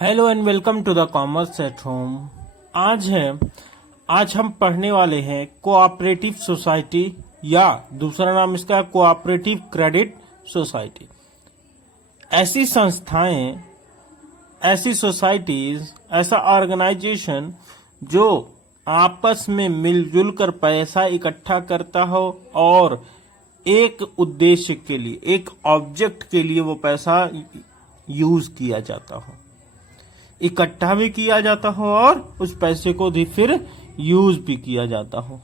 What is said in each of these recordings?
Hello and welcome to the commerce at home. आज हम पढ़ने वाले हैं कोऑपरेटिव सोसाइटी या दूसरा नाम इसका कोऑपरेटिव क्रेडिट सोसाइटी। ऐसी संस्थाएं, ऐसी सोसाइटीज, ऐसा ऑर्गेनाइजेशन जो आपस में मिलजुल कर पैसा इकट्ठा करता हो और एक उद्देश्य के लिए, एक ऑब्जेक्ट के लिए वो पैसा यूज किया जाता हो, इकट्ठा भी किया जाता हो और उस पैसे को भी फिर यूज भी किया जाता हो।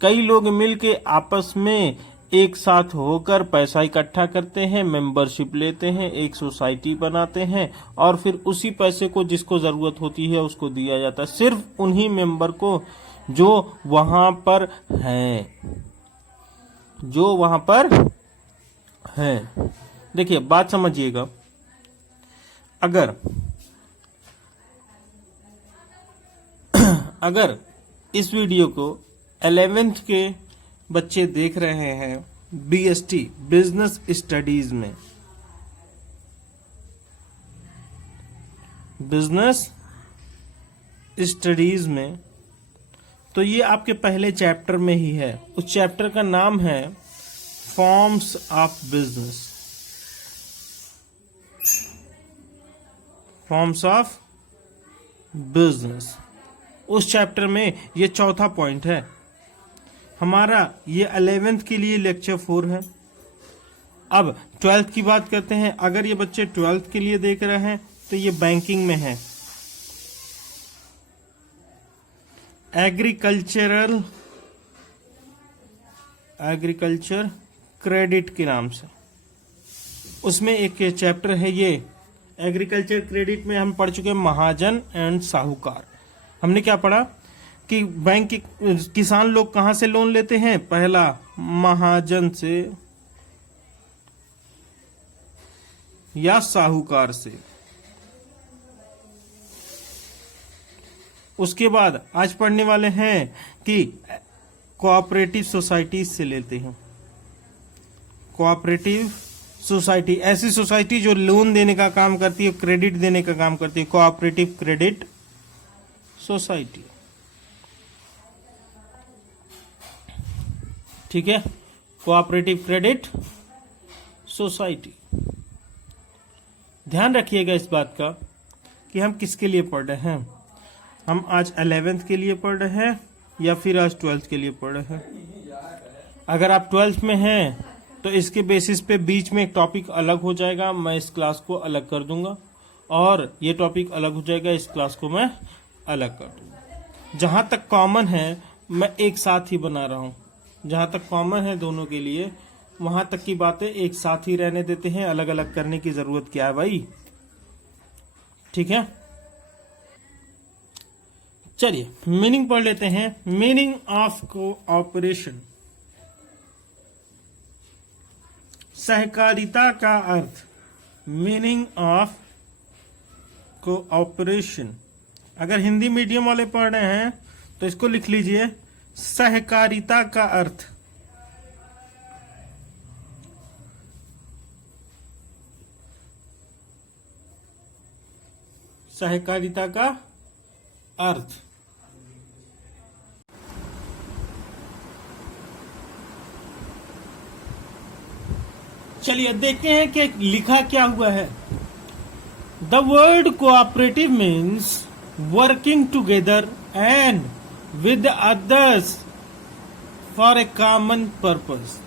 कई लोग मिलके आपस में एक साथ होकर पैसा इकट्ठा करते हैं, मेंबरशिप लेते हैं, एक सोसाइटी बनाते हैं और फिर उसी पैसे को जिसको जरूरत होती है उसको दिया जाता है, सिर्फ उन्हीं मेंबर को जो वहां पर हैं। देखिए, बात समझिएगा। अगर इस वीडियो को 11th के बच्चे देख रहे हैं BST बिजनेस स्टडीज में, तो ये आपके पहले चैप्टर में ही है। उस चैप्टर का नाम है फॉर्म्स ऑफ बिजनेस। उस चैप्टर में ये चौथा पॉइंट है हमारा। ये 11th के लिए लेक्चर 4 है। अब 12th की बात करते हैं। अगर ये बच्चे 12th के लिए देख रहे हैं तो ये बैंकिंग में है, एग्रीकल्चर क्रेडिट के नाम से। उसमें एक चैप्टर है ये एग्रीकल्चर क्रेडिट में हम पढ़ चुके हैं महाजन एंड साहूकार। हमने क्या पढ़ा कि किसान लोग कहां से लोन लेते हैं? पहला महाजन से या साहूकार से। उसके बाद आज पढ़ने वाले हैं कि कोऑपरेटिव सोसाइटी से लेते हैं। कोऑपरेटिव सोसाइटी ऐसी सोसाइटी जो लोन देने का काम करती है, क्रेडिट देने का काम करती है। कोऑपरेटिव क्रेडिट सोसाइटी, ठीक है। Cooperative credit society. ध्यान रखिएगा इस बात का कि हम किसके लिए पढ़ रहे हैं। हम आज 11th के लिए पढ़ रहे हैं या फिर आज 12th के लिए पढ़ रहे हैं। अगर आप 12th में हैं तो इसके बेसिस पे बीच में एक टॉपिक अलग हो जाएगा, मैं इस क्लास को अलग कर दूंगा, और ये टॉपिक अलग हो जाएगा, इस क्लास को मैं अलग कर दूंगा। जहां तक कॉमन है मैं एक साथ ही बना रहा हूं। जहां तक कॉमन है दोनों के लिए, वहां तक की बातें एक साथ ही रहने देते हैं। अलग अलग करने की जरूरत क्या है भाई? ठीक है, चलिए मीनिंग पढ़ लेते हैं। Meaning of cooperation. सहकारिता का अर्थ। Meaning of cooperation. अगर हिंदी मीडियम वाले पढ़ रहे हैं तो इसको लिख लीजिए, सहकारिता का अर्थ। सहकारिता का अर्थ। चलिए देखते हैं कि लिखा क्या हुआ है। The word cooperative means working together and with others for a common purpose.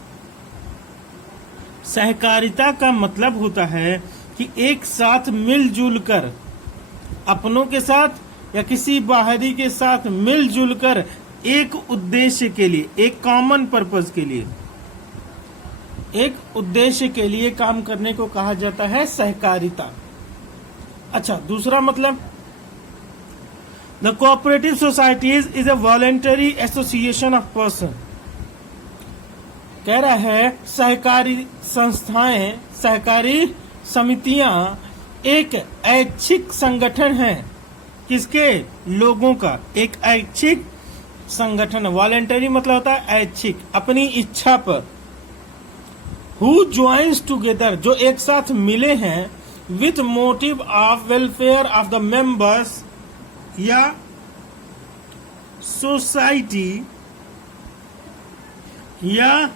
सहकारिता का मतलब होता है कि एक साथ मिलजुल कर, अपनों के साथ या किसी बाहरी के साथ मिलजुल कर एक उद्देश्य के लिए, एक कॉमन पर्पस के लिए, एक उद्देश्य के लिए काम करने को कहा जाता है सहकारिता। अच्छा, दूसरा मतलब, the cooperative societies is a voluntary association of person. कह रहा है सहकारी संस्थाएं, सहकारी समितियां एक ऐच्छिक संगठन है। किसके? लोगों का एक ऐच्छिक संगठन है। वॉलेंटरी मतलब होता है ऐच्छिक, अपनी इच्छा पर। हु ज्वाइंस टुगेदर, जो एक साथ मिले हैं with motive of welfare of the members या सोसाइटी या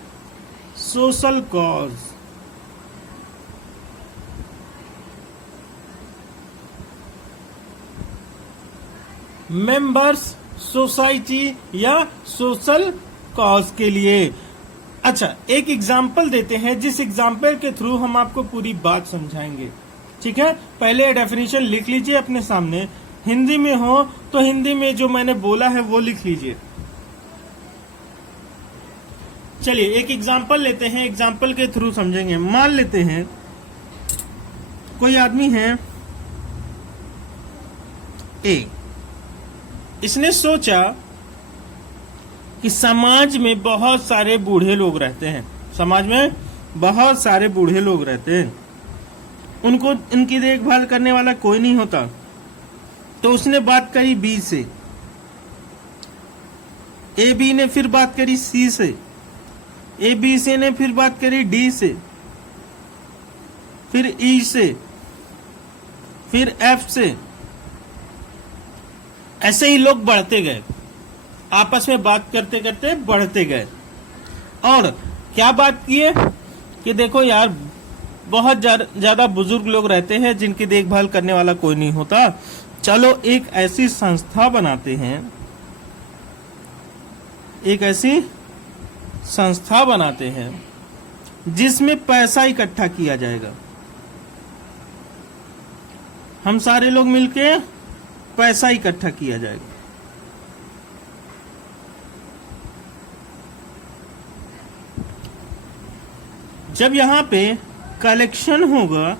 सोशल कॉज। मेंबर्स, सोसाइटी या सोशल कॉज के लिए। अच्छा, एक एग्जाम्पल देते हैं जिस एग्जाम्पल के थ्रू हम आपको पूरी बात समझाएंगे। ठीक है, पहले डेफिनेशन लिख लीजिए अपने सामने, हिंदी में हो तो हिंदी में जो मैंने बोला है वो लिख लीजिए। चलिए एक एग्जाम्पल लेते हैं, एग्जाम्पल के थ्रू समझेंगे। मान लेते हैं कोई आदमी है ए, इसने सोचा कि समाज में बहुत सारे बूढ़े लोग रहते हैं, समाज में बहुत सारे बूढ़े लोग रहते हैं, उनको इनकी देखभाल करने वाला कोई नहीं होता। तो उसने बात करी बी से, ए बी ने फिर बात करी सी से, ए बी से ने फिर बात करी डी से, फिर ई से, फिर एफ से। ऐसे ही लोग बढ़ते गए, आपस में बात करते करते बढ़ते गए। और क्या बात की है कि देखो यार, बहुत ज्यादा बुजुर्ग लोग रहते हैं जिनकी देखभाल करने वाला कोई नहीं होता, चलो एक ऐसी संस्था बनाते हैं, एक ऐसी संस्था बनाते हैं जिसमें पैसा इकट्ठा किया जाएगा। हम सारे लोग मिलके पैसा इकट्ठा किया जाएगा। जब यहां पे कलेक्शन होगा,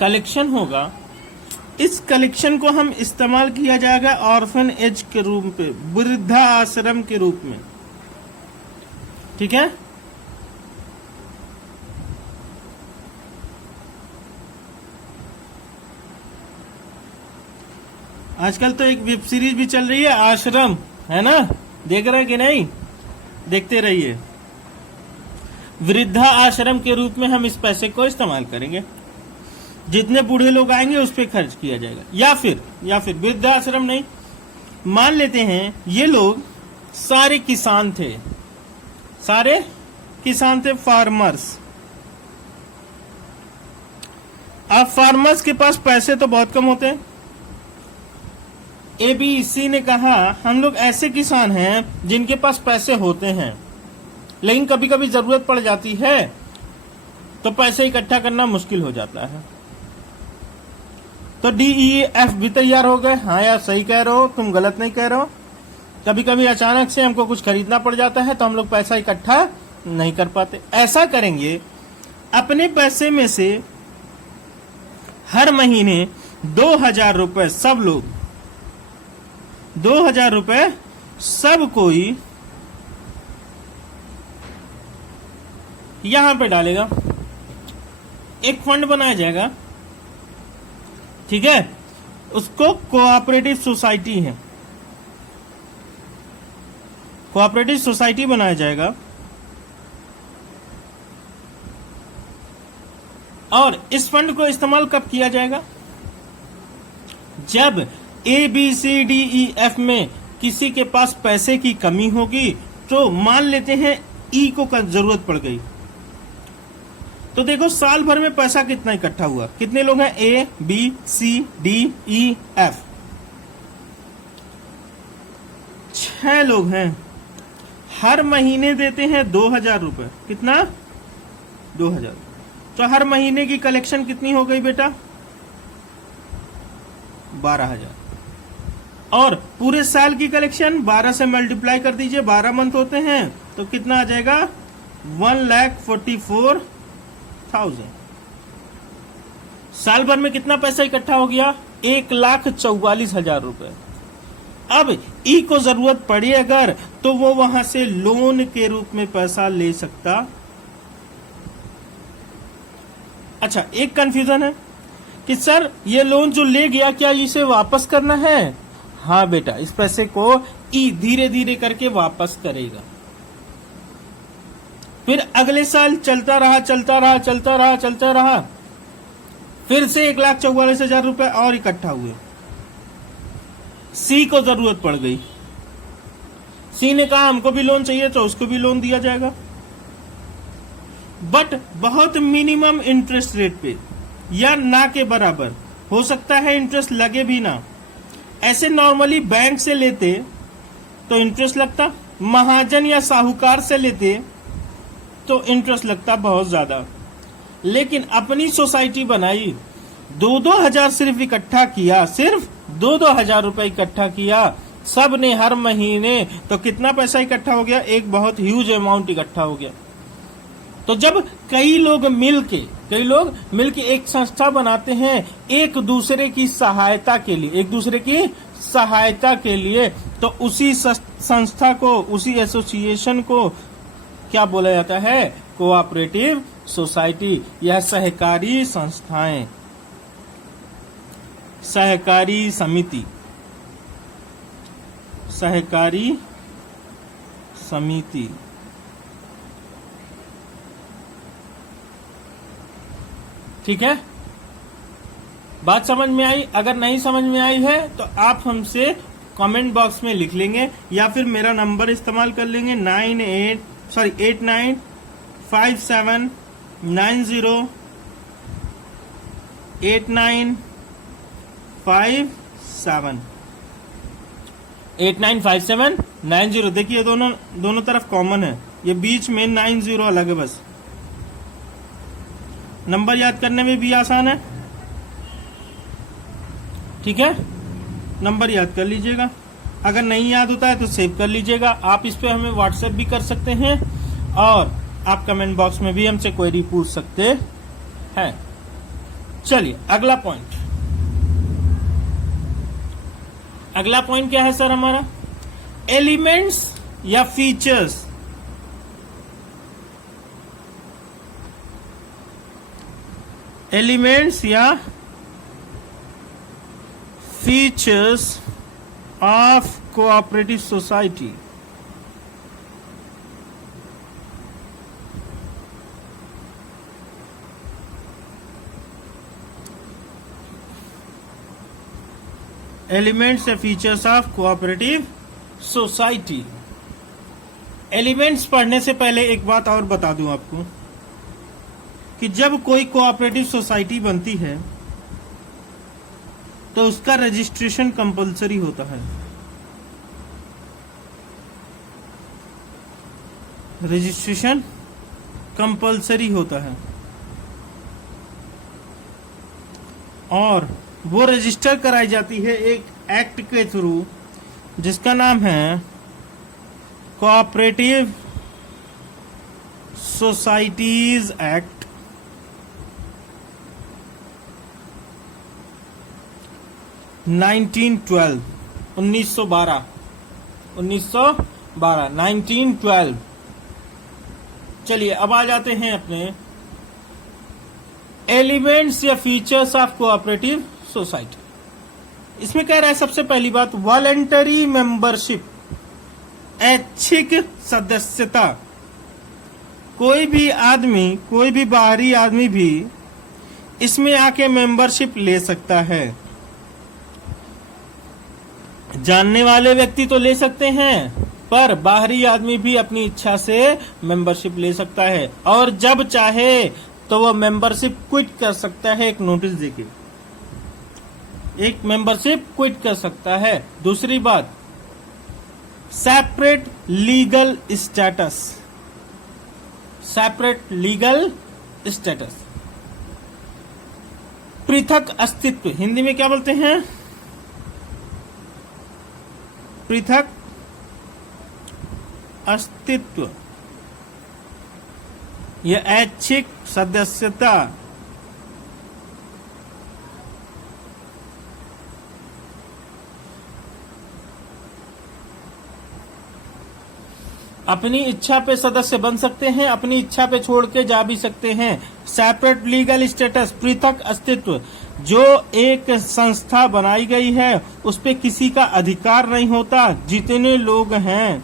कलेक्शन होगा, इस कलेक्शन को हम इस्तेमाल किया जाएगा ऑर्फन एज के रूप पे, वृद्धा आश्रम के रूप में। ठीक है, आजकल तो एक वेब सीरीज भी चल रही है आश्रम, है ना, देख रहे हैं कि नहीं? देखते रहिए। वृद्धा आश्रम के रूप में हम इस पैसे को इस्तेमाल करेंगे, जितने बूढ़े लोग आएंगे उस पर खर्च किया जाएगा। या फिर वृद्धा आश्रम नहीं, मान लेते हैं ये लोग सारे किसान थे, सारे किसान थे, फार्मर्स। अब फार्मर्स के पास पैसे तो बहुत कम होते हैं। ABC ने कहा हम लोग ऐसे किसान हैं जिनके पास पैसे होते हैं, लेकिन कभी कभी जरूरत पड़ जाती है तो पैसे इकट्ठा करना मुश्किल हो जाता है। तो DEF भी तैयार हो गए। हाँ यार, सही कह रहे हो, तुम गलत नहीं कह रहे हो। कभी कभी अचानक से हमको कुछ खरीदना पड़ जाता है तो हम लोग पैसा इकट्ठा नहीं कर पाते। ऐसा करेंगे, अपने पैसे में से हर महीने 2000 रुपए सब लोग, 2000 रुपए सब कोई यहां पे डालेगा, एक फंड बनाया जाएगा। ठीक है, उसको कोऑपरेटिव सोसाइटी है, कोऑपरेटिव सोसाइटी बनाया जाएगा। और इस फंड को इस्तेमाल कब किया जाएगा? जब ABCDEF में किसी के पास पैसे की कमी होगी। तो मान लेते हैं E को जरूरत पड़ गई, तो देखो साल भर में पैसा कितना इकट्ठा हुआ। कितने लोग हैं? ABCDEF, 6 लोग हैं। हर महीने देते हैं 2000 रुपए। कितना? 2000। तो हर महीने की कलेक्शन कितनी हो गई बेटा? 12000। और पूरे साल की कलेक्शन 12 से मल्टीप्लाई कर दीजिए, 12 मंथ होते हैं, तो कितना आ जाएगा? 1,44,000। साल भर में कितना पैसा इकट्ठा हो गया? 1,44,000 रुपए। अब ई को जरूरत पड़ी अगर, तो वो वहां से लोन के रूप में पैसा ले सकता। अच्छा, एक कंफ्यूजन है कि सर ये लोन जो ले गया क्या इसे वापस करना है? हाँ बेटा, इस पैसे को ई धीरे धीरे करके वापस करेगा। फिर अगले साल चलता रहा, फिर से 1,44,000 रुपए और इकट्ठा हुए। सी को जरूरत पड़ गई, सी ने कहा हमको भी लोन चाहिए, तो उसको भी लोन दिया जाएगा, बट बहुत मिनिमम इंटरेस्ट रेट पे या ना के बराबर। हो सकता है इंटरेस्ट लगे भी ना। ऐसे नॉर्मली बैंक से लेते तो इंटरेस्ट लगता, महाजन या साहूकार से लेते तो इंटरेस्ट लगता बहुत ज्यादा। लेकिन अपनी सोसाइटी बनाई, 2-2 हजार सिर्फ इकट्ठा किया, सिर्फ 2-2 हजार रुपए इकट्ठा किया सब ने हर महीने, तो कितना पैसा इकट्ठा हो गया, एक बहुत ह्यूज अमाउंट इकट्ठा हो गया। तो जब कई लोग मिलके एक संस्था बनाते हैं एक दूसरे की सहायता के लिए, तो उसी संस्था को, उसी एसोसिएशन को क्या बोला जाता है, कोऑपरेटिव सोसाइटी या सहकारी संस्थाएं, सहकारी समिति। ठीक है, बात समझ में आई? अगर नहीं समझ में आई है तो आप हमसे कमेंट बॉक्स में लिख लेंगे या फिर मेरा नंबर इस्तेमाल कर लेंगे 8957 देखिए दोनों तरफ कॉमन है, ये बीच में 90 अलग है। बस नंबर याद करने में भी आसान है। ठीक है, नंबर याद कर लीजिएगा। अगर नहीं याद होता है तो सेव कर लीजिएगा। आप इस पे हमें व्हाट्सएप भी कर सकते हैं और आप कमेंट बॉक्स में भी हमसे क्वेरी पूछ सकते हैं। चलिए अगला पॉइंट क्या है सर हमारा? एलिमेंट्स या फीचर्स। एलिमेंट्स या features of cooperative society. Elements या features of cooperative society. Elements पढ़ने से पहले एक बात और बता दूं आपको कि जब कोई कोऑपरेटिव सोसाइटी बनती है तो उसका रजिस्ट्रेशन कंपलसरी होता है। रजिस्ट्रेशन कंपलसरी होता है और वो रजिस्टर कराई जाती है एक एक्ट के थ्रू जिसका नाम है कोऑपरेटिव सोसाइटीज एक्ट 1912। चलिए अब आ जाते हैं अपने एलिमेंट्स या फीचर्स ऑफ कोऑपरेटिव सोसाइटी। इसमें कह रहा है सबसे पहली बात वॉलंटरी मेंबरशिप, ऐच्छिक सदस्यता। कोई भी बाहरी आदमी भी इसमें आके मेंबरशिप ले सकता है। जानने वाले व्यक्ति तो ले सकते हैं पर बाहरी आदमी भी अपनी इच्छा से मेंबरशिप ले सकता है और जब चाहे तो वो मेंबरशिप क्विट कर सकता है एक नोटिस देके, एक मेंबरशिप क्विट कर सकता है। दूसरी बात सेपरेट लीगल स्टेटस, पृथक अस्तित्व। हिंदी में क्या बोलते हैं? पृथक अस्तित्व। यह ऐच्छिक सदस्यता अपनी इच्छा पे सदस्य बन सकते हैं, अपनी इच्छा पे छोड़ के जा भी सकते हैं। सेपरेट लीगल स्टेटस, पृथक अस्तित्व। जो एक संस्था बनाई गई है उस पे किसी का अधिकार नहीं होता। जितने लोग हैं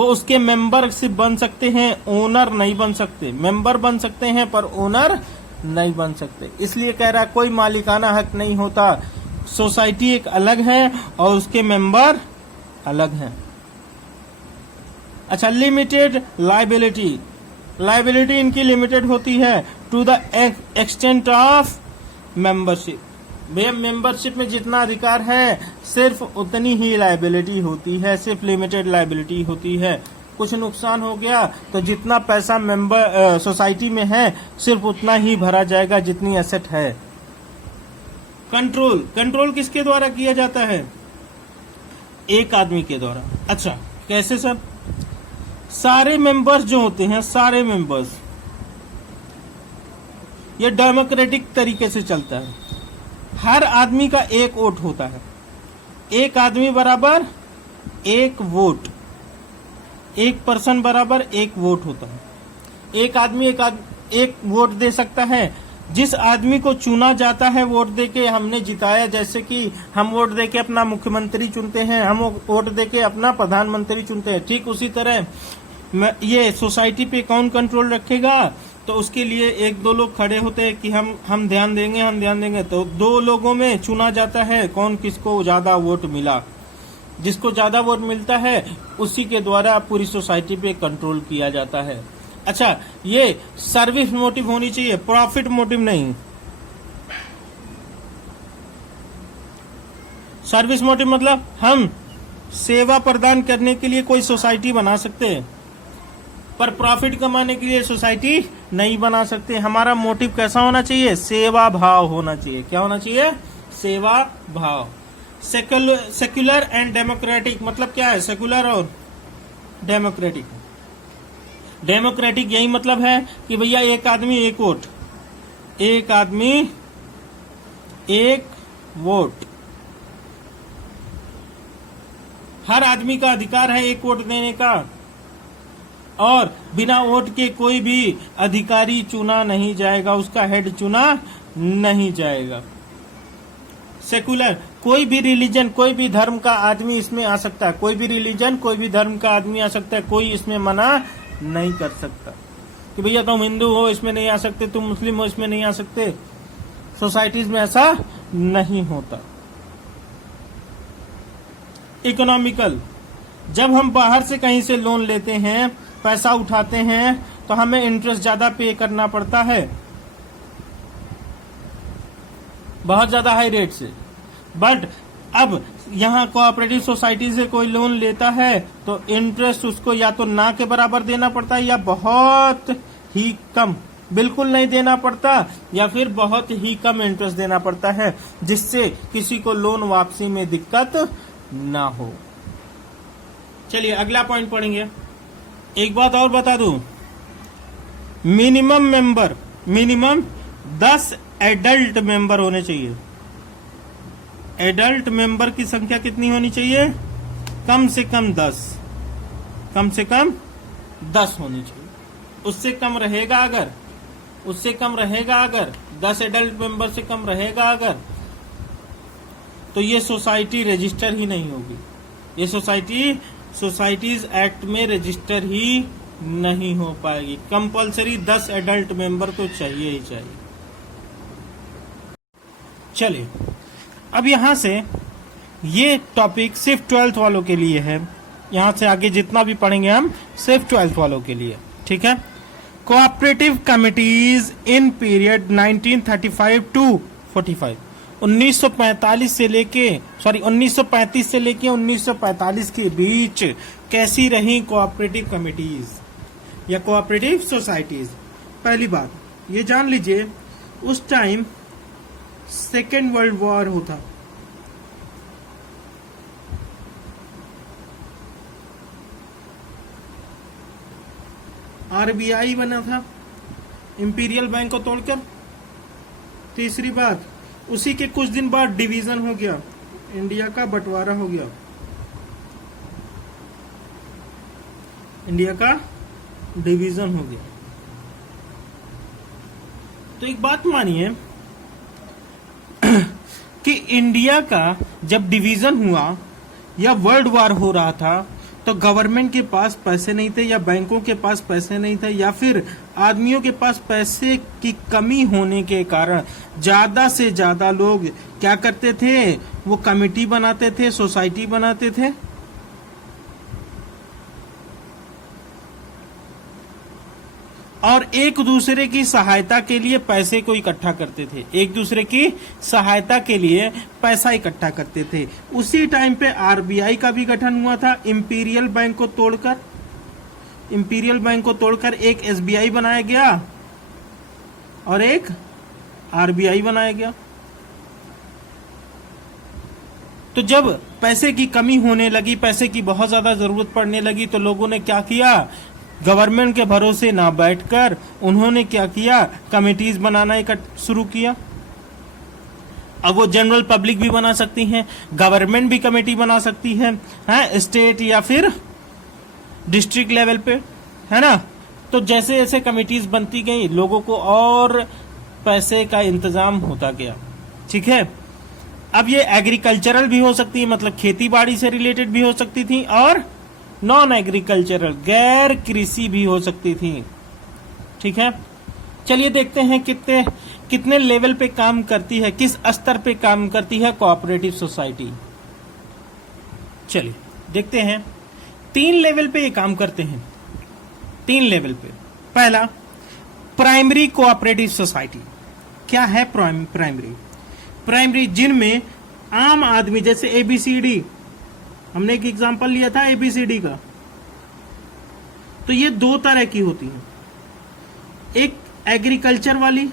वो उसके मेंबरशिप बन सकते हैं, ओनर नहीं बन सकते। मेंबर बन सकते हैं पर ओनर नहीं बन सकते। इसलिए कह रहा है कोई मालिकाना हक नहीं होता। सोसाइटी एक अलग है और उसके मेंबर अलग हैं। अच्छा, लिमिटेड लायबिलिटी। लायबिलिटी इनकी लिमिटेड होती है to the extent of membership. भैया मेंबरशिप में जितना अधिकार है सिर्फ उतनी ही लायबिलिटी होती है, सिर्फ लिमिटेड लायबिलिटी होती है। कुछ नुकसान हो गया तो जितना पैसा मेंबर सोसाइटी में है सिर्फ उतना ही भरा जाएगा जितनी एसेट है। कंट्रोल, कंट्रोल किसके द्वारा किया जाता है? एक आदमी के द्वारा। अच्छा, कैसे सर? सारे मेंबर्स जो होते हैं, सारे मेंबर्स, ये डेमोक्रेटिक तरीके से चलता है। हर आदमी का एक वोट होता है। एक आदमी बराबर एक वोट, एक पर्सन बराबर एक वोट होता है। एक आदमी एक वोट दे सकता है। जिस आदमी को चुना जाता है वोट देके, हमने जिताया, जैसे कि हम वोट देके अपना मुख्यमंत्री चुनते हैं, हम वोट देके अपना प्रधानमंत्री चुनते हैं, ठीक उसी तरह ये सोसाइटी पे कौन कंट्रोल रखेगा? तो उसके लिए एक दो लोग खड़े होते हैं कि हम ध्यान देंगे, हम ध्यान देंगे। तो दो लोगों में चुना जाता है कौन किसको ज्यादा वोट मिला। जिसको ज्यादा वोट मिलता है उसी के द्वारा पूरी सोसाइटी पे कंट्रोल किया जाता है। अच्छा, ये सर्विस मोटिव होनी चाहिए, प्रॉफिट मोटिव नहीं। सर्विस मोटिव मतलब हम सेवा प्रदान करने के लिए कोई सोसाइटी बना सकते हैं, पर प्रॉफिट कमाने के लिए सोसाइटी नहीं बना सकते। हमारा मोटिव कैसा होना चाहिए? सेवा भाव होना चाहिए। क्या होना चाहिए? सेवा भाव। सेक्युलर एंड डेमोक्रेटिक मतलब क्या है? सेक्युलर और डेमोक्रेटिक। डेमोक्रेटिक यही मतलब है कि भैया एक आदमी एक वोट, एक आदमी एक वोट। हर आदमी का अधिकार है एक वोट देने का, और बिना वोट के कोई भी अधिकारी चुना नहीं जाएगा, उसका हेड चुना नहीं जाएगा। सेकुलर, कोई भी रिलीजन, कोई भी धर्म का आदमी इसमें आ सकता है। कोई भी रिलीजन, कोई भी धर्म का आदमी आ सकता है। कोई इसमें मना नहीं कर सकता कि भैया तुम हिंदू हो इसमें नहीं आ सकते, तुम मुस्लिम हो इसमें नहीं आ सकते। सोसाइटीज में ऐसा नहीं होता। इकोनॉमिकल, जब हम बाहर से कहीं से लोन लेते हैं, पैसा उठाते हैं, तो हमें इंटरेस्ट ज्यादा पे करना पड़ता है, बहुत ज्यादा हाई रेट से। बट अब यहाँ कोऑपरेटिव सोसाइटी से कोई लोन लेता है तो इंटरेस्ट उसको या तो ना के बराबर देना पड़ता है, या बहुत ही कम, बिल्कुल नहीं देना पड़ता, या फिर बहुत ही कम इंटरेस्ट देना पड़ता है, जिससे किसी को लोन वापसी में दिक्कत ना हो। चलिए अगला पॉइंट पढ़ेंगे। एक बात और बता दूं, minimum member, minimum 10 adult member होने चाहिए। एडल्ट मेंबर की संख्या कितनी होनी चाहिए? कम से कम 10, कम से कम 10 होनी चाहिए। उससे कम रहेगा अगर, उससे कम रहेगा अगर, 10 एडल्ट मेंबर से कम रहेगा अगर, तो ये सोसाइटी रजिस्टर ही नहीं होगी। ये सोसाइटी सोसाइटीज एक्ट में रजिस्टर ही नहीं हो पाएगी। कंपलसरी 10 एडल्ट मेंबर तो चाहिए ही चाहिए। चलिए अब यहां से ये टॉपिक सिर्फ 12th वालों के लिए है। यहां से आगे जितना भी पढ़ेंगे हम सिर्फ 12th वालों के लिए, ठीक है। Cooperative committees in period 1935 to 45, 1945 से लेके 1935 से लेके 1945 के बीच कैसी रही कोऑपरेटिव कमिटीज या कोऑपरेटिव सोसाइटीज। पहली बात ये जान लीजिए, उस टाइम सेकेंड वर्ल्ड वॉर होता, आरबीआई बना था इंपीरियल बैंक को तोड़कर। तीसरी बात, उसी के कुछ दिन बाद डिवीजन हो गया, इंडिया का बंटवारा हो गया, इंडिया का डिवीजन हो गया। तो एक बात मानिए कि इंडिया का जब डिवीजन हुआ या वर्ल्ड वॉर हो रहा था, तो गवर्नमेंट के पास पैसे नहीं थे या बैंकों के पास पैसे नहीं थे या फिर आदमियों के पास पैसे की कमी होने के कारण ज्यादा से ज्यादा लोग क्या करते थे, वो कमेटी बनाते थे, सोसाइटी बनाते थे और एक दूसरे की सहायता के लिए पैसे को इकट्ठा करते थे, एक दूसरे की सहायता के लिए पैसा इकट्ठा करते थे। उसी टाइम पे आरबीआई का भी गठन हुआ था, इंपीरियल बैंक को तोड़कर एक एसबीआई बनाया गया और एक आरबीआई बनाया गया। तो जब पैसे की कमी होने लगी, पैसे की बहुत ज्यादा जरूरत पड़ने लगी, तो लोगों ने क्या किया, गवर्नमेंट के भरोसे ना बैठकर उन्होंने क्या किया, कमिटीज बनाना शुरू किया। अब वो जनरल पब्लिक भी बना सकती हैं, गवर्नमेंट भी कमेटी बना सकती है, स्टेट या फिर डिस्ट्रिक्ट लेवल पे, है ना। तो जैसे जैसे कमिटीज बनती गई, लोगों को और पैसे का इंतजाम होता गया। ठीक है, अब ये एग्रीकल्चरल भी हो सकती है, मतलब खेती बाड़ी से रिलेटेड भी हो सकती थी, और नॉन एग्रीकल्चरल गैर कृषि भी हो सकती थी। ठीक है, चलिए देखते हैं कितने लेवल पे काम करती है, किस स्तर पे काम करती है कोऑपरेटिव सोसाइटी। चलिए देखते हैं, 3 लेवल पे ये काम करते हैं, 3 लेवल पे। पहला, प्राइमरी कोऑपरेटिव सोसाइटी। क्या है प्राइमरी? जिनमें आम आदमी, जैसे एबीसीडी, हमने एक एग्जांपल लिया था एबीसीडी का, तो ये 2 तरह की होती है, एक एग्रीकल्चर वाली,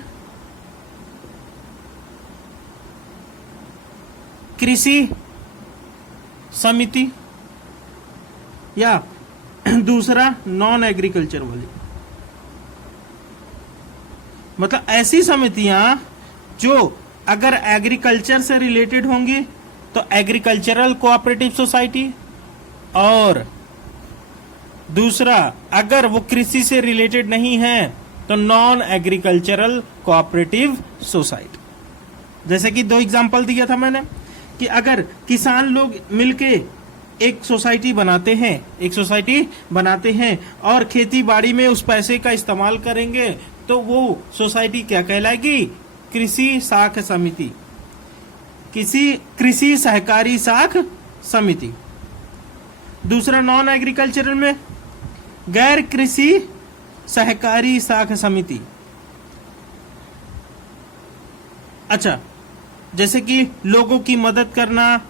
कृषि समिति, या दूसरा नॉन एग्रीकल्चर वाली। मतलब ऐसी समितियां जो अगर एग्रीकल्चर से रिलेटेड होंगी तो एग्रीकल्चरल कोऑपरेटिव सोसाइटी, और दूसरा अगर वो कृषि से रिलेटेड नहीं है तो नॉन एग्रीकल्चरल कोऑपरेटिव सोसाइटी। जैसे कि 2 एग्जांपल दिया था मैंने कि अगर किसान लोग मिलके एक सोसाइटी बनाते हैं और खेती बाड़ी में उस पैसे का इस्तेमाल करेंगे तो वो सोसाइटी क्या कहलाएगी, कृषि साख समिति, कृषि सहकारी साख समिति। दूसरा नॉन एग्रीकल्चरल में गैर कृषि सहकारी साख समिति। अच्छा, जैसे कि लोगों की मदद करना,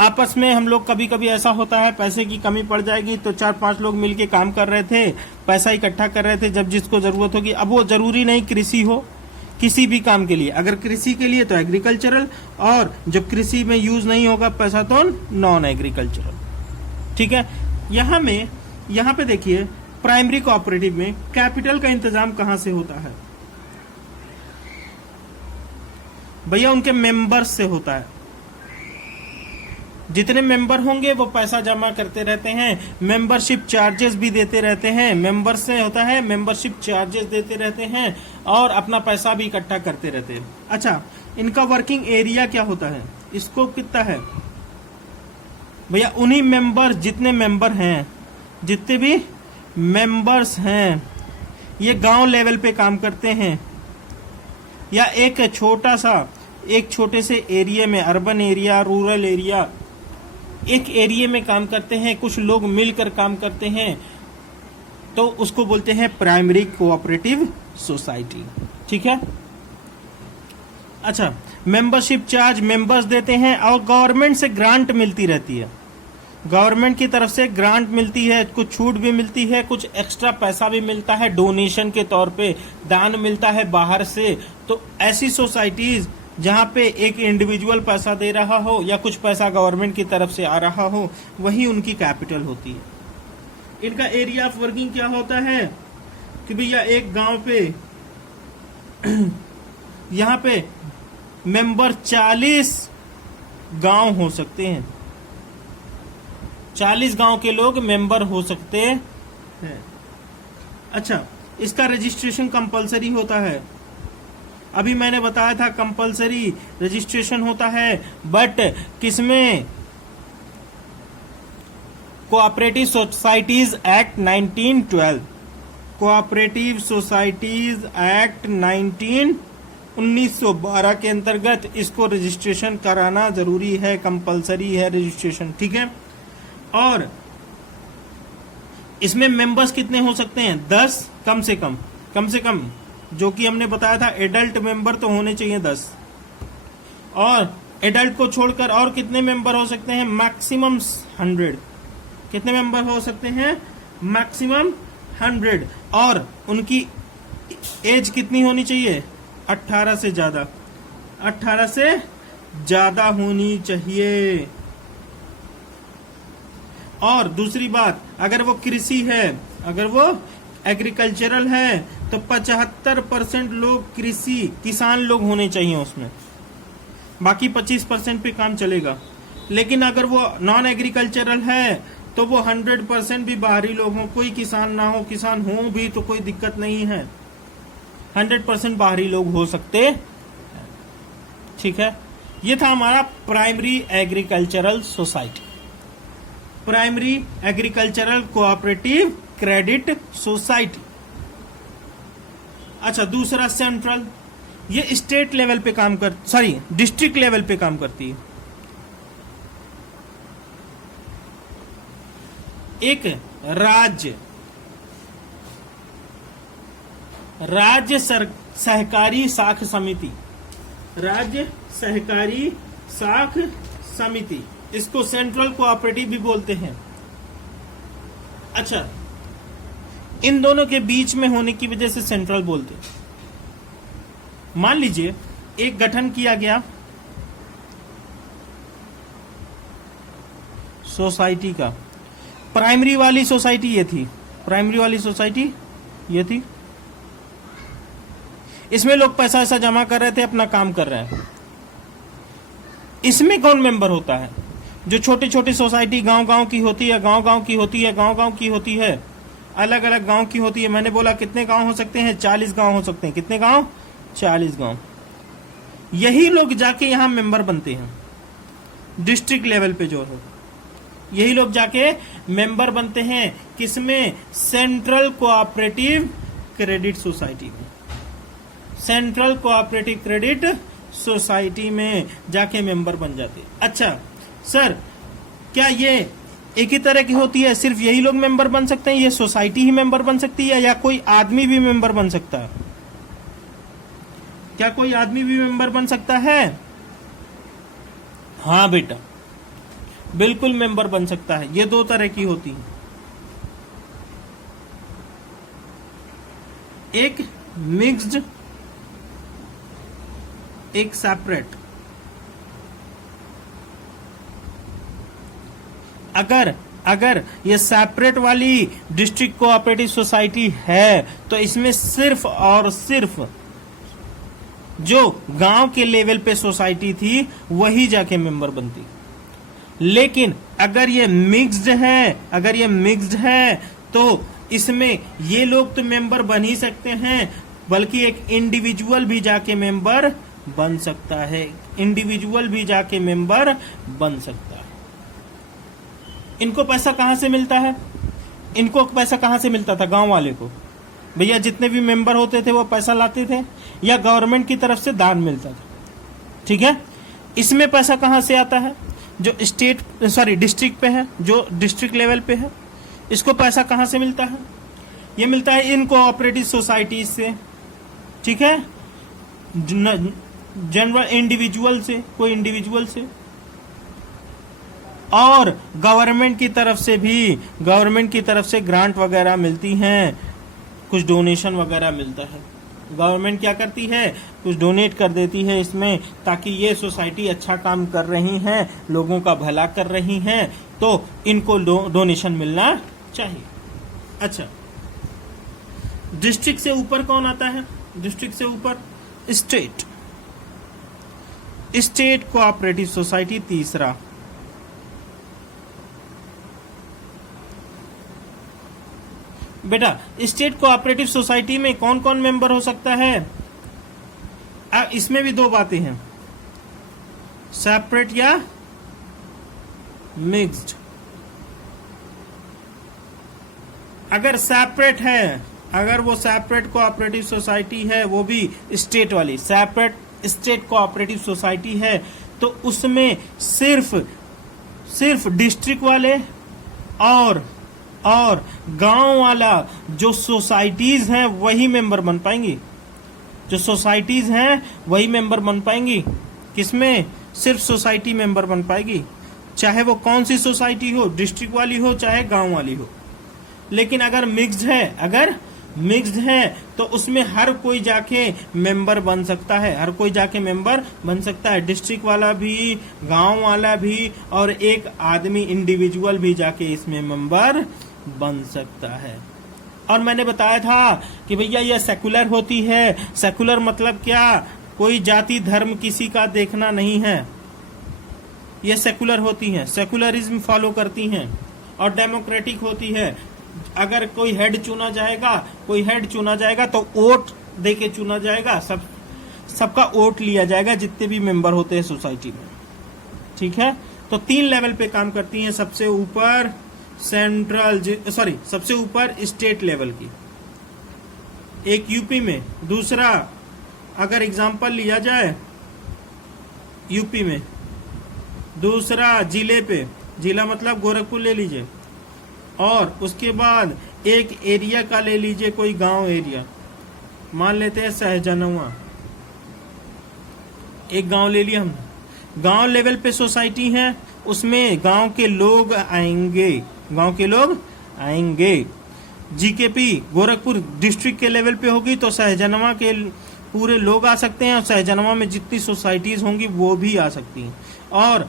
आपस में हम लोग कभी कभी ऐसा होता है पैसे की कमी पड़ जाएगी तो 4-5 लोग मिलके काम कर रहे थे, पैसा इकट्ठा कर रहे थे, जब जिसको जरूरत होगी, अब वो जरूरी नहीं कृषि हो, किसी भी काम के लिए, अगर कृषि के लिए तो एग्रीकल्चरल, और जब कृषि में यूज नहीं होगा पैसा तो नॉन एग्रीकल्चरल। ठीक है, यहाँ पे देखिए प्राइमरी कोऑपरेटिव में कैपिटल का इंतजाम कहां से होता है भैया, उनके मेंबर्स से होता है। जितने मेंबर होंगे वो पैसा जमा करते रहते हैं, मेंबरशिप चार्जेस भी देते रहते हैं, मेंबर से होता है मेंबरशिप चार्जेस देते रहते हैं और अपना पैसा भी इकट्ठा करते रहते हैं। अच्छा, इनका वर्किंग एरिया क्या होता है, स्कोप कितना है भैया, उन्हीं मेंबर, जितने मेंबर हैं, जितने भी मेंबर्स हैं, ये गांव लेवल पे काम करते हैं या एक छोटे से एरिया में, अर्बन एरिया, रूरल एरिया, एक एरिया में काम करते हैं, कुछ लोग मिलकर काम करते हैं, तो उसको बोलते हैं प्राइमरी कोऑपरेटिव सोसाइटी। ठीक है, अच्छा, मेंबरशिप चार्ज मेंबर्स देते हैं और गवर्नमेंट से ग्रांट मिलती रहती है, गवर्नमेंट की तरफ से ग्रांट मिलती है, कुछ छूट भी मिलती है, कुछ एक्स्ट्रा पैसा भी मिलता है, डोनेशन के तौर पे दान मिलता है बाहर से। तो ऐसी सोसाइटीज जहां पे एक इंडिविजुअल पैसा दे रहा हो या कुछ पैसा गवर्नमेंट की तरफ से आ रहा हो, वही उनकी कैपिटल होती है। इनका एरिया ऑफ वर्किंग क्या होता है कि भैया एक गांव पे यहाँ पे मेंबर 40 गांव हो सकते हैं, 40 गांव के लोग मेंबर हो सकते हैं। अच्छा, इसका रजिस्ट्रेशन कंपलसरी होता है, अभी मैंने बताया था कंपलसरी रजिस्ट्रेशन होता है, बट किसमें, cooperative societies act 1912, cooperative societies act 1912 के अंतर्गत इसको रजिस्ट्रेशन कराना जरूरी है, कंपलसरी है रजिस्ट्रेशन, ठीक है। और इसमें मेंबर्स कितने हो सकते हैं? 10 कम से कम जो कि हमने बताया था एडल्ट मेंबर तो होने चाहिए 10, और एडल्ट को छोड़कर और कितने मेंबर हो सकते हैं? मैक्सिमम 100। कितने मेंबर हो सकते हैं? मैक्सिमम 100। और उनकी एज कितनी होनी चाहिए? 18 से ज्यादा, 18 से ज्यादा होनी चाहिए। और दूसरी बात, अगर वो कृषि है, अगर वो एग्रीकल्चरल है, तो 75% लोग किसान लोग होने चाहिए उसमें, बाकी 25% पे काम चलेगा। लेकिन अगर वो नॉन एग्रीकल्चरल है तो वो 100% भी बाहरी लोग हों, कोई किसान ना हो, किसान हो भी तो कोई दिक्कत नहीं है, 100% बाहरी लोग हो सकते, ठीक है। ये था हमारा primary agricultural society, primary agricultural cooperative credit society. अच्छा, दूसरा सेंट्रल, ये स्टेट लेवल पे काम डिस्ट्रिक्ट लेवल पे काम करती है। एक राज्य सहकारी साख समिति, राज्य सहकारी साख समिति, इसको सेंट्रल कोऑपरेटिव भी बोलते हैं। अच्छा, इन दोनों के बीच में होने की वजह से सेंट्रल बोलते हैं। मान लीजिए एक गठन किया गया सोसाइटी का, प्राइमरी वाली सोसाइटी ये थी, प्राइमरी वाली सोसाइटी ये थी, इसमें लोग पैसा ऐसा जमा कर रहे थे, अपना काम कर रहे हैं। इसमें कौन मेंबर होता है? जो छोटी छोटी सोसाइटी गांव-गांव की होती है, गांव-गांव की होती है, गांव-गांव की होती है, अलग अलग गांव की होती है। मैंने बोला कितने गांव हो सकते हैं? 40 गांव हो सकते हैं। कितने गांव? 40 गांव। यही लोग जाके यहां मेंबर बनते हैं, डिस्ट्रिक्ट लेवल पे जो है, यही लोग जाके मेंबर बनते हैं। किसमें? सेंट्रल कोऑपरेटिव क्रेडिट सोसाइटी में, सेंट्रल कोऑपरेटिव क्रेडिट सोसाइटी में जाके मेंबर बन जाते हैं। अच्छा सर, क्या ये एक ही तरह की होती है, सिर्फ यही लोग मेंबर बन सकते हैं, ये सोसाइटी ही मेंबर बन सकती है, या कोई आदमी भी मेंबर बन सकता है? क्या कोई आदमी भी मेंबर बन सकता है? हाँ बेटा, बिल्कुल मेंबर बन सकता है। ये दो तरह की होती है, एक मिक्स्ड, एक सेपरेट। अगर ये सेपरेट वाली डिस्ट्रिक्ट कोऑपरेटिव सोसाइटी है तो इसमें सिर्फ और सिर्फ जो गांव के लेवल पे सोसाइटी थी वही जाके मेंबर बनती। लेकिन अगर ये मिक्स्ड है, तो इसमें ये लोग तो मेंबर बन ही सकते हैं, बल्कि एक इंडिविजुअल भी जाके मेंबर बन सकता है, इंडिविजुअल भी जाके मेंबर बन सकता है। इनको पैसा कहां से मिलता है? इनको पैसा कहां से मिलता था? गांव वाले को, भैया जितने भी मेंबर होते थे वो पैसा लाते थे, या गवर्नमेंट की तरफ से दान मिलता था, ठीक है। इसमें पैसा कहां से आता है? जो डिस्ट्रिक्ट पे है, जो डिस्ट्रिक्ट लेवल पे है, इसको पैसा कहां से मिलता है? ये मिलता है इन कोऑपरेटिव सोसाइटीज से, ठीक है, जनरल इंडिविजुअल से, कोई इंडिविजुअल से, और गवर्नमेंट की तरफ से ग्रांट वगैरह मिलती हैं, कुछ डोनेशन वगैरह मिलता है। गवर्नमेंट क्या करती है? कुछ डोनेट कर देती है इसमें, ताकि ये सोसाइटी अच्छा काम कर रही हैं, लोगों का भला कर रही हैं, तो इनको डोनेशन मिलना चाहिए। अच्छा, डिस्ट्रिक्ट से ऊपर कौन आता है? डिस्ट्रिक्ट से ऊपर स्टेट कोऑपरेटिव सोसाइटी, तीसरा। बेटा स्टेट कोऑपरेटिव सोसाइटी में कौन कौन मेंबर हो सकता है? इसमें भी दो बातें हैं, सेपरेट या मिक्स्ड। अगर सेपरेट है, अगर वो सेपरेट कोऑपरेटिव सोसाइटी है, वो भी स्टेट वाली सेपरेट स्टेट कोऑपरेटिव सोसाइटी है, तो उसमें सिर्फ डिस्ट्रिक्ट वाले और गांव वाला जो सोसाइटीज हैं वही मेंबर बन पाएंगी। जो सोसाइटीज हैं वही मेंबर बन पाएंगी। किसमें? सिर्फ सोसाइटी मेंबर बन पाएगी, चाहे वो कौन सी सोसाइटी हो, डिस्ट्रिक्ट वाली हो चाहे गांव वाली हो। लेकिन अगर मिक्स्ड है तो उसमें हर कोई जाके मेंबर बन सकता है, हर कोई जाके मेंबर बन सकता है, डिस्ट्रिक्ट वाला भी, गांव वाला भी, और एक आदमी इंडिविजुअल भी जाके इसमें मेंबर बन सकता है। और मैंने बताया था कि भैया यह सेकुलर होती है। सेकुलर मतलब क्या? कोई जाति धर्म किसी का देखना नहीं है, ये सेकुलर होती हैं, सेकुलरिज्म फॉलो करती हैं। और डेमोक्रेटिक होती है। अगर कोई हेड चुना जाएगा तो वोट देके चुना जाएगा, सबका वोट लिया जाएगा जितने भी मेंबर होते हैं सोसाइटी में। ठीक है, तो 3 लेवल पे काम करती हैं। सबसे ऊपर सबसे ऊपर स्टेट लेवल की, एक यूपी में, दूसरा अगर एग्जांपल लिया जाए यूपी में, दूसरा जिले पे, जिला मतलब गोरखपुर ले लीजिए, और उसके बाद एक एरिया का ले लीजिए, कोई गांव एरिया, मान लेते हैं सहजनवा, एक गांव ले लिया हम। गांव लेवल पे सोसाइटी है, उसमें गांव के लोग आएंगे। जीकेपी गोरखपुर डिस्ट्रिक्ट के लेवल पे होगी तो सहजनवा के पूरे लोग आ सकते हैं, और सहजनवा में जितनी सोसाइटीज होंगी वो भी आ सकती हैं। और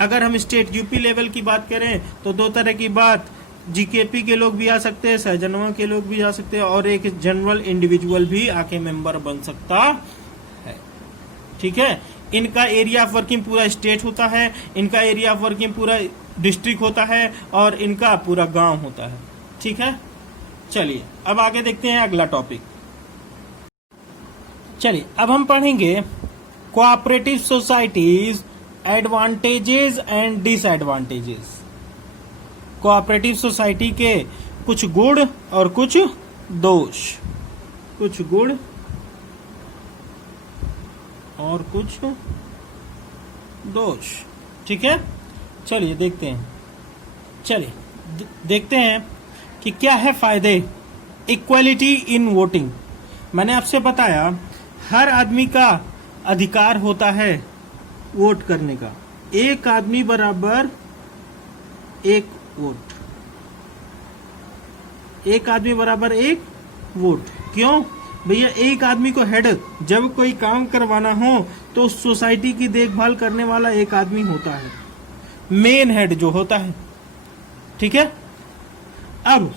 अगर हम स्टेट यूपी लेवल की बात करें तो 2 तरह की बात, जीकेपी के लोग भी आ सकते हैं, सहजनवा के लोग भी आ सकते हैं, और एक जनरल इंडिविजुअल भी आके मेंबर बन सकता है। ठीक है, इनका एरिया ऑफ वर्किंग पूरा स्टेट होता है, इनका एरिया ऑफ वर्किंग पूरा डिस्ट्रिक्ट होता है, और इनका पूरा गांव होता है। ठीक है, चलिए अब आगे देखते हैं अगला टॉपिक। चलिए अब हम पढ़ेंगे cooperative societies, advantages and disadvantages. Cooperative society के कुछ गुण और कुछ दोष, कुछ गुण और कुछ दोष। ठीक है, चलिए देखते हैं। देखते हैं कि क्या है फायदे। इक्वलिटी इन वोटिंग, मैंने आपसे बताया हर आदमी का अधिकार होता है वोट करने का, एक आदमी बराबर एक वोट, एक आदमी बराबर एक वोट। क्यों भैया? एक आदमी को हेड, जब कोई काम करवाना हो तो उस सोसाइटी की देखभाल करने वाला एक आदमी होता है, मेन हेड जो होता है। ठीक है, अब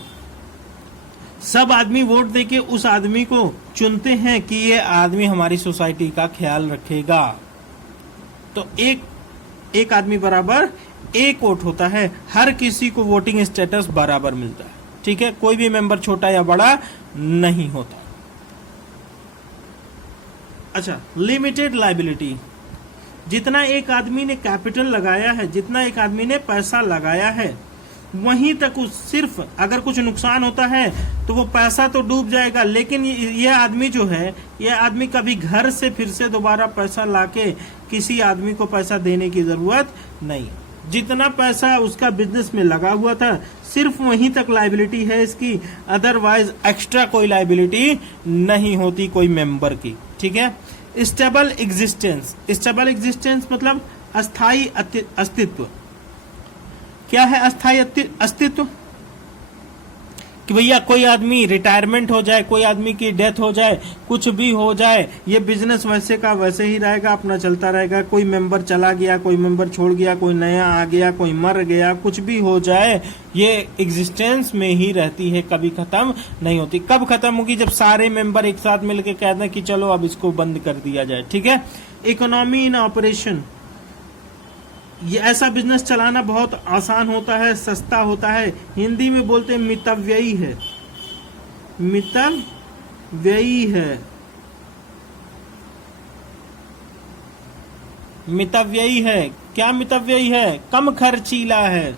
सब आदमी वोट देके उस आदमी को चुनते हैं कि ये आदमी हमारी सोसाइटी का ख्याल रखेगा, तो एक आदमी बराबर एक वोट होता है, हर किसी को वोटिंग स्टेटस बराबर मिलता है। ठीक है, कोई भी मेंबर छोटा या बड़ा नहीं होता। अच्छा, लिमिटेड लायबिलिटी, जितना एक आदमी ने कैपिटल लगाया है, जितना एक आदमी ने पैसा लगाया है, वहीं तक सिर्फ अगर कुछ नुकसान होता है तो वो पैसा तो डूब जाएगा, लेकिन ये आदमी जो है, ये आदमी कभी घर से फिर से दोबारा पैसा लाके किसी आदमी को पैसा देने की जरूरत नहीं। जितना पैसा उसका बिजनेस में लगा हुआ था सिर्फ वहीं तक लायबिलिटी है इसकी, अदरवाइज एक्स्ट्रा कोई लायबिलिटी नहीं होती कोई मेंबर की। ठीक है, स्टेबल एग्जिस्टेंस, स्टेबल एग्जिस्टेंस मतलब अस्थाई अस्तित्व। क्या है अस्थाई अस्तित्व? कि भैया कोई आदमी रिटायरमेंट हो जाए, कोई आदमी की डेथ हो जाए, कुछ भी हो जाए, ये बिजनेस वैसे का वैसे ही रहेगा, अपना चलता रहेगा। कोई मेंबर चला गया, कोई मेंबर छोड़ गया, कोई नया आ गया, कोई मर गया, कुछ भी हो जाए, ये एग्जिस्टेंस में ही रहती है, कभी खत्म नहीं होती। कब खत्म होगी? जब सारे मेंबर एक साथ मिलकर कह दें कि चलो अब इसको बंद कर दिया जाए। ठीक है, इकोनॉमी इन ऑपरेशन, ये ऐसा बिजनेस चलाना बहुत आसान होता है, सस्ता होता है। हिंदी में बोलते हैं मितव्ययी है, मितव्ययी है, मितव्ययी है। क्या मितव्ययी है? कम खर्चीला है।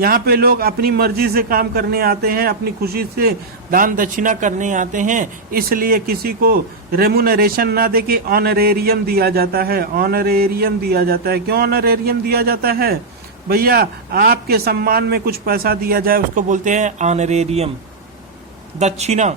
यहाँ पे लोग अपनी मर्जी से काम करने आते हैं, अपनी खुशी से दान दक्षिणा करने आते हैं, इसलिए किसी को रेमुनरेशन ना दे के ऑनरेरियम दिया जाता है। ऑनरेरियम दिया जाता है। क्यों ऑनरेरियम दिया जाता है? भैया आपके सम्मान में कुछ पैसा दिया जाए उसको बोलते हैं ऑनरेरियम, दक्षिणा।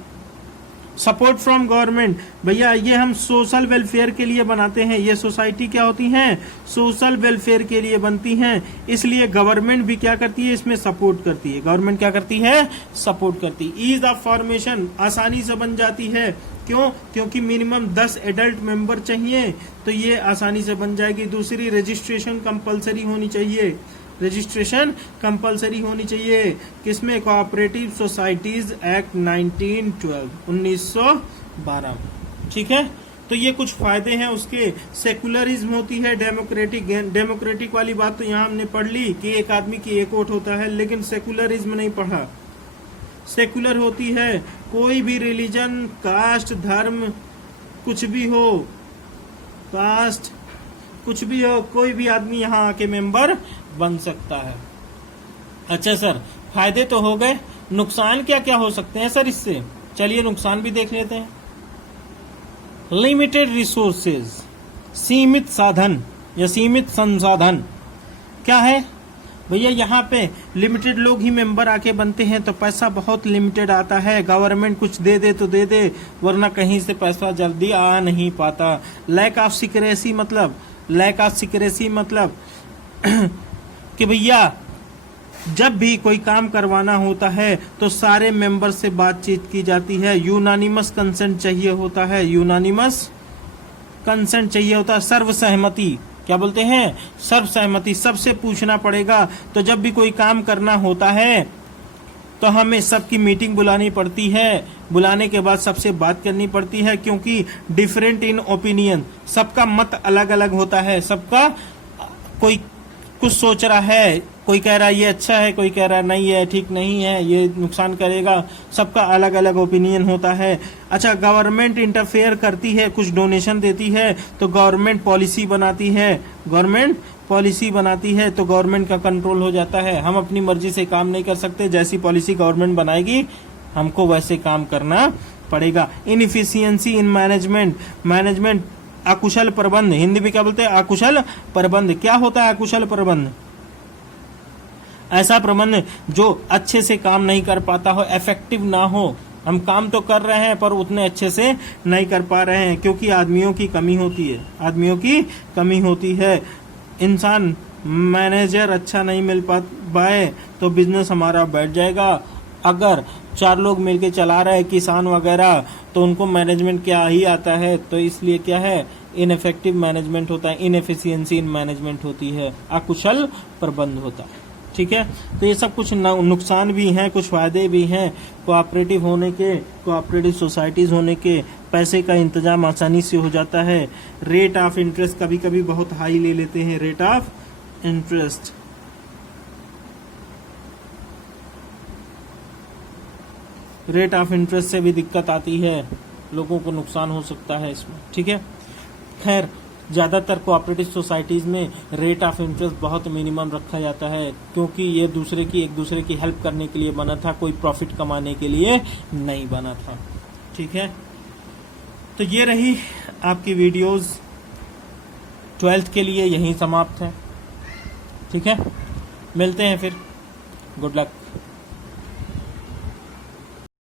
सपोर्ट फ्रॉम गवर्नमेंट, भैया ये हम सोशल वेलफेयर के लिए बनाते हैं। ये सोसाइटी क्या होती हैं? सोशल वेलफेयर के लिए बनती हैं, इसलिए गवर्नमेंट भी क्या करती है? इसमें सपोर्ट करती है। गवर्नमेंट क्या करती है? सपोर्ट करती है। ईज ऑफ फॉर्मेशन, आसानी से बन जाती है। क्यों? क्योंकि मिनिमम 10 एडल्ट मेंबर चाहिए, तो ये आसानी से बन जाएगी। दूसरी, रजिस्ट्रेशन कंपलसरी होनी चाहिए। रजिस्ट्रेशन कंपलसरी होनी चाहिए किसमें? Cooperative societies act 1912। ठीक है, तो ये कुछ फायदे हैं उसके। सेकुलरिज्म होती है, डेमोक्रेटिक वाली बात तो यहाँ हमने पढ़ ली कि एक आदमी की एक वोट होता है, लेकिन सेकुलरिज्म नहीं पढ़ा। सेकुलर होती है कोई भी रिलीजन, कास्ट, धर्म कुछ भी हो, कास्ट कुछ भी हो, कोई भी आदमी यहाँ आके मेंबर बन सकता है। अच्छा सर, फायदे तो हो गए, नुकसान क्या क्या हो सकते हैं सर इससे? चलिए नुकसान भी देख लेते हैं। लिमिटेड रिसोर्सेज, सीमित साधन या सीमित संसाधन क्या है भैया? यहाँ पे लिमिटेड लोग ही मेंबर आके बनते हैं, तो पैसा बहुत लिमिटेड आता है। गवर्नमेंट कुछ दे दे तो दे दे, वरना कहीं से पैसा जल्दी आ नहीं पाता। लैक ऑफ सिक्रेसी मतलब कि भैया जब भी कोई काम करवाना होता है तो सारे मेंबर से बातचीत की जाती है। यूनानिमस कंसेंट चाहिए होता है। यूनानिमस कंसेंट चाहिए होता है। सर्वसहमति, क्या बोलते हैं? सर्वसहमति, सबसे पूछना पड़ेगा। तो जब भी कोई काम करना होता है तो हमें सबकी मीटिंग बुलानी पड़ती है। बुलाने के बाद सबसे बात करनी पड़ती है, क्योंकि डिफरेंट इन ओपिनियन, सबका मत अलग अलग होता है। सबका कोई कुछ सोच रहा है, कोई कह रहा है ये अच्छा है, कोई कह रहा है नहीं है, ठीक नहीं है, ये नुकसान करेगा। सबका अलग अलग ओपिनियन होता है। अच्छा, गवर्नमेंट इंटरफेयर करती है, कुछ डोनेशन देती है, तो गवर्नमेंट पॉलिसी बनाती है। तो गवर्नमेंट का कंट्रोल हो जाता है। हम अपनी मर्जी से काम नहीं कर सकते, जैसी पॉलिसी गवर्नमेंट बनाएगी हमको वैसे काम करना पड़ेगा। इनएफिशिएंसी इन मैनेजमेंट, अकुशल प्रबंध, हिंदी में क्या बोलते हैं? अकुशल प्रबंध। क्या होता है अकुशल प्रबंध? ऐसा प्रबंध जो अच्छे से काम नहीं कर पाता हो, इफेक्टिव ना हो। हम काम तो कर रहे हैं पर उतने अच्छे से नहीं कर पा रहे हैं, क्योंकि आदमियों की कमी होती है। इंसान मैनेजर अच्छा नहीं मिल पाए तो बिजनेस हमारा बैठ जाएगा। अगर 4 लोग मिलके चला रहे हैं, किसान वगैरह, तो उनको मैनेजमेंट क्या ही आता है। तो इसलिए क्या है? इनइफेक्टिव मैनेजमेंट होता है, इनएफिशिएंसी इन मैनेजमेंट होती है, अकुशल प्रबंध होता है। ठीक है, तो ये सब कुछ नुकसान भी हैं, कुछ फायदे भी हैं कोऑपरेटिव सोसाइटीज होने के। पैसे का इंतजाम आसानी से हो जाता है। रेट ऑफ इंटरेस्ट कभी कभी बहुत हाई ले लेते हैं। रेट ऑफ इंटरेस्ट से भी दिक्कत आती है, लोगों को नुकसान हो सकता है इसमें। ठीक है, खैर ज्यादातर कोऑपरेटिव सोसाइटीज में रेट ऑफ इंटरेस्ट बहुत मिनिमम रखा जाता है, क्योंकि ये एक दूसरे की हेल्प करने के लिए बना था, कोई प्रॉफिट कमाने के लिए नहीं बना था। ठीक है, तो ये रही आपकी वीडियोस 12th के लिए, यहीं समाप्त है। ठीक है, मिलते हैं फिर। Good luck.